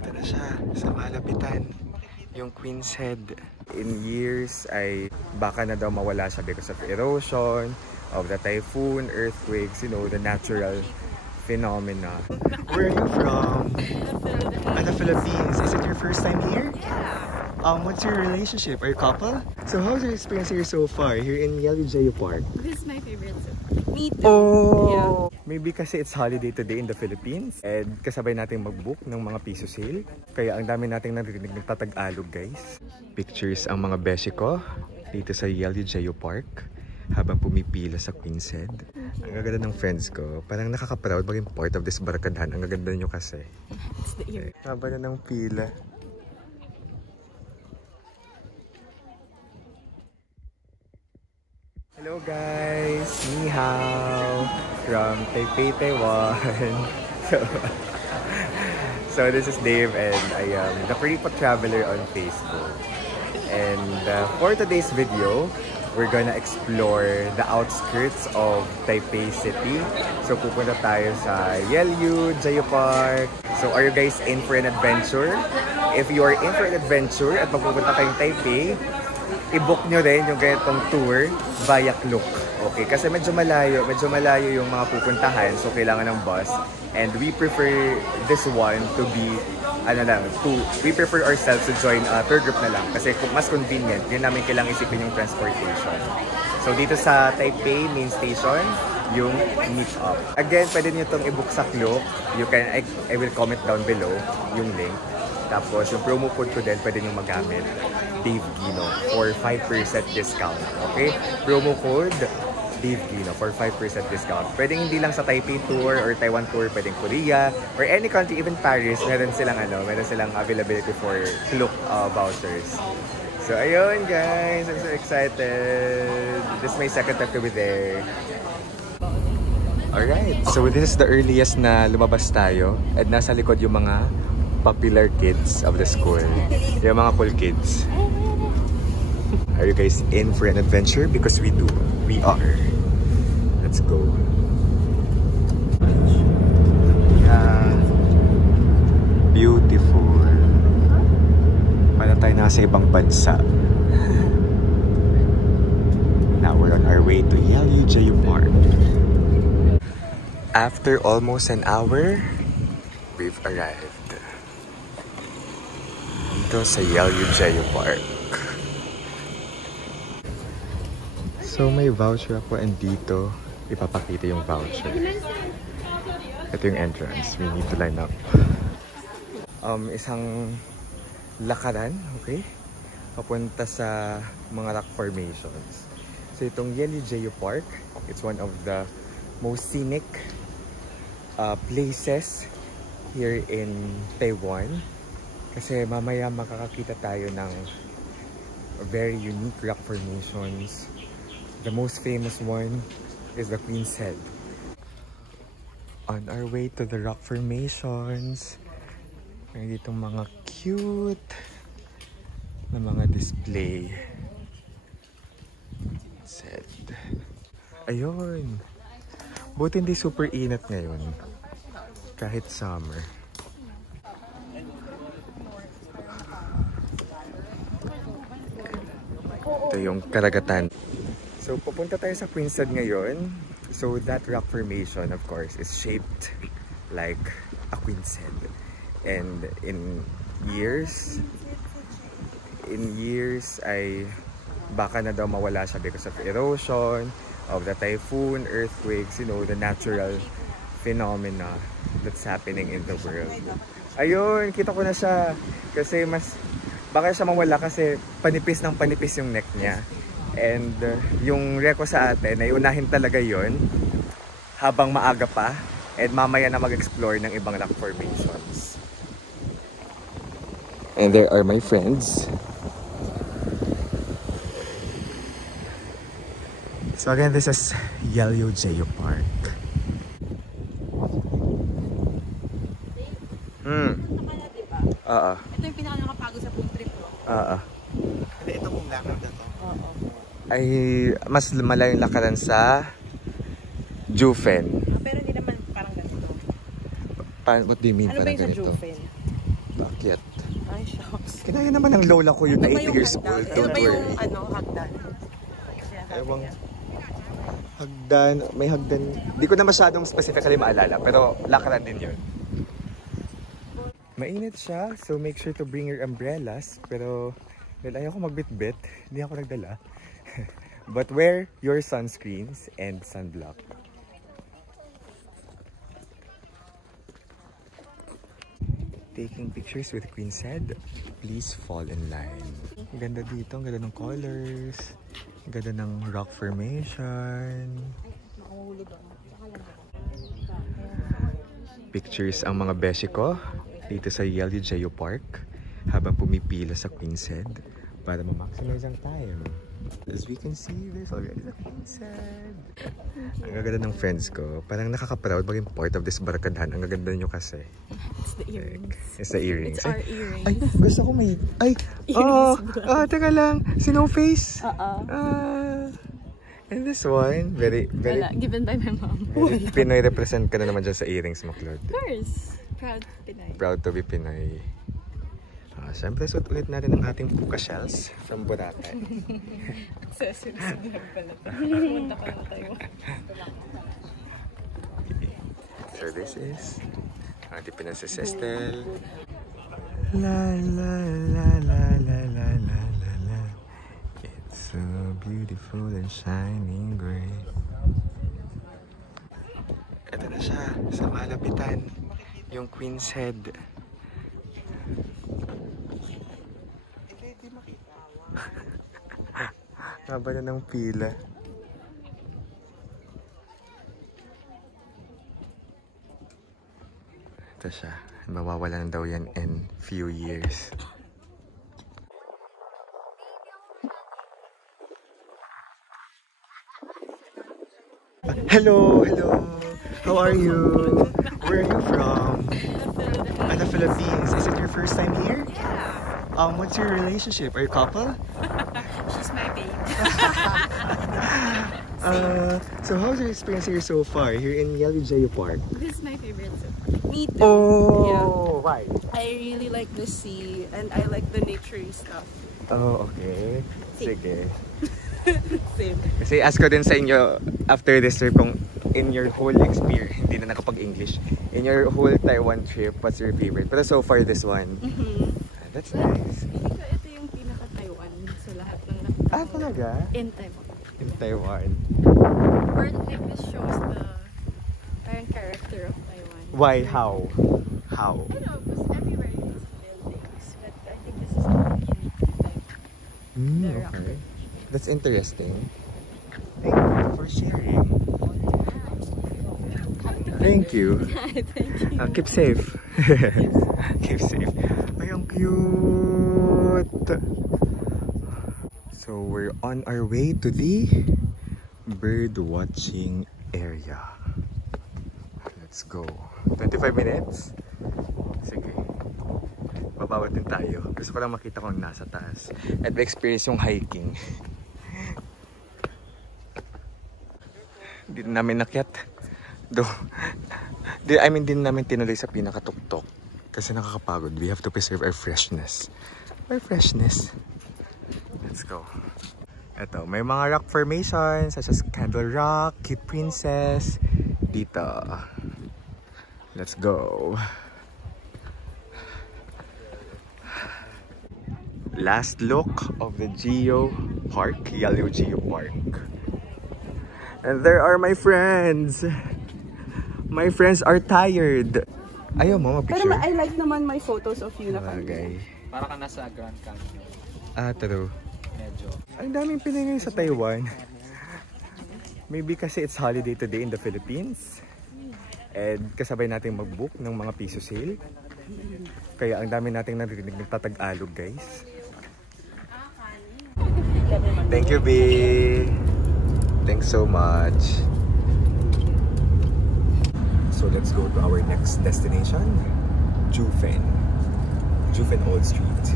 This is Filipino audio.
Ito na siya, sa malapitan. Yung Queen's Head. In years ay baka na daw mawala siya because of erosion, of the typhoon, earthquakes, you know, the natural phenomena. Where are you from? The Philippines. Is it your first time here? Yeah. What's your relationship? Are you a couple? So how's your experience here so far, here in Yellowjayo Park? This is my favorite so far. Me too. Oh! Yeah. Maybe kasi it's holiday today in the Philippines and kasabay natin mag-book ng mga piso sale. Kaya ang dami nating narinig nagtatag-alog, guys. Pictures ang mga beshi ko dito sa Yellowjayo Park habang pumipila sa Queen's Head. Ang gaganda ng friends ko. Parang nakaka-proud maging part of this barkadahan. Ang gaganda nyo kasi. It's the ear. Haba na ng pila. Hello guys! Ni hao! From Taipei, Taiwan. So this is Dave and I am the Pretty Pot Traveler on Facebook. And for today's video, we're gonna explore the outskirts of Taipei City. So pupunta tayo sa Yellowjayo Park. So are you guys in for an adventure? If you are in for an adventure at magpupunta kayong Taipei, i-book nyo rin yung ganitong tour via Klook. Okay, kasi medyo malayo yung mga pupuntahan, so kailangan ng bus. And we prefer this one to be, we prefer ourselves to join a tour group na lang. Kasi mas convenient, yun namin kailangan isipin yung transportation. So dito sa Taipei main station, yung meet up. Again, pwede nyo itong i-book sa Klook. You can, I will comment down below yung link. Tapos yung promo code ko din, pwede nyo magamit. Dave Gino for 5% discount. Okay? Promo code Dave Gino for 5% discount. Pwedeng hindi lang sa Taipei tour or Taiwan tour, pwedeng Korea or any country, even Paris, meron silang availability for Klook vouchers. So ayun guys, I'm so excited. This is my second time to be there. Alright, so this is the earliest na lumabas tayo at nasa likod yung mga popular kids of the school. Yung mga cool kids. Are you guys in for an adventure? Because we do. We are. Let's go. Yeah. Beautiful. Para tayo nasa ibang bansa. Now we're on our way to Yellowjayo Park. After almost an hour, we've arrived dito sa Yellowjayo Park. So may voucher ako and dito ipapakita yung voucher. Ito yung entrance. We need to line up. Isang lakaran, okay? Papunta sa mga rock formations. So itong Yellowjayo Park, it's one of the most scenic places here in Taiwan. Kasi mamaya makakakita tayo ng very unique rock formations. The most famous one is the Queen's Head. On our way to the rock formations, may ditong mga cute na mga display. Head. Ayun. Buti hindi super init ngayon. Kahit summer. Ito yung karagatan. So, pupunta tayo sa Queen's Head ngayon. So, that rock formation, of course, is shaped like a Queen's Head. And in years ay baka na daw mawala siya because of erosion, of the typhoon, earthquakes, you know, the natural phenomena that's happening in the world. Ayun, kita ko na siya. Kasi baka siya mawala kasi panipis yung neck niya. And yung reko sa atin ay unahin talaga yon habang maaga pa and mamaya na mag-explore ng ibang rock formations. And there are my friends. So again, this is Yellowjayo Park. Ito yung pinaka-nakapagod sa food trip ko. Ito kung lakad na to. Ay mas malayong lakaran sa Jufen. Pero hindi naman parang ganito. What do you mean Ano ba parang yung sa ganito? Jufen? Bakit? Ay, shops. Kinaya naman ng lola ko yun na 80 years old. Ito Don't ba yung, worry. hagdan? Ewan. Hagdan. May hagdan. Di ko na masyadong specifically maalala. Pero lakaran din yun. Mainit siya. So make sure to bring your umbrellas. Pero dahil ayaw ko magbit-bit, hindi ako nagdala. But wear your sunscreens and sunblock. Taking pictures with Queen said, please fall in line. Ang ganda dito, ang ganda ng colors, ang ganda ng rock formation. Pictures ang mga beshi ko dito sa Yellow Geo Park habang pumipila sa Queen said para ma-maximize ang time. As we can see, there's already the Queen said. Ang gaganda ng friends ko. Parang nakaka-proud maging part of this barkadahan. Ang gaganda nyo kasi. It's the earrings. It's the earrings. It's our earrings. Ay, gusto ko may... Ay! Teka lang. Sino face? And this one, very... Wala, given by my mom. Very Pinoy represent ka na naman dyan sa earrings mo, Claude. Of course. Proud Pinay. Proud to be Pinoy. Siyempre, suot ulit natin ang ating puka shells from Boracay. Accessories vlog pala. Punta pa lang tayo. So this is ating Princess Estelle. La la la la la la la la la. It's so beautiful and shining gray. Ito na siya, sa malapitan. Yung Queen's Head. Haba na ng pila. Ito siya. Mawawala na daw yan in few years. Hello, hello. How are you? Where are you from? The Philippines. Is it your first time here? Yeah. What's your relationship? Are you a couple? She's my babe. So how's your experience here so far? Here in Yellow Geo Park? This is my favorite zip. Me too. Oh, why? I really like the sea and I like the nature stuff. Oh, okay. Sige. Same. Kasi ask ko din sa inyo after this trip kung in your whole experience, hindi na nakapag-English, in your whole Taiwan trip, what's your favorite? Pero so far this one. That's nice. Feeling ko ito yung pinaka-Taiwan sa lahat ng nakita. Ah, talaga? In Taiwan. In Taiwan. Or like this shows the parang character of Taiwan. Why? How? How? I don't know, because everywhere you see buildings, but I think this is unique. Like, Okay. That's interesting. Thank you for sharing. Thank you. Thank you. Keep safe. Keep safe. Ay, ang cute! So, we're on our way to the bird watching area. Let's go. 25 minutes? Sige. Babawat din tayo. Gusto ko lang makita kung nasa taas. At experience yung hiking. Hindi na namin nakyat. Hindi namin tinuloy sa pinakatuktok. Kasi nakakapagod. We have to preserve our freshness. Let's go. Ito, may mga rock formations such as Candle Rock, Cute Princess. Dito. Let's go. Last look of the Geo Park, Yellow Geo Park. And there are my friends. My friends are tired. Ayaw mo mag-picture? Pero I like naman my photos of you na Bagay. Para ka nasa Grand Canyon. True. Medyo. Ang daming Pinoy sa Taiwan. Maybe kasi it's holiday today in the Philippines. And kasabay natin mag-book ng mga piso sale. Kaya ang dami nating narinig nagtatag-alog, guys. Thank you, B. Thanks so much. So let's go to our next destination, Jufen Old Street.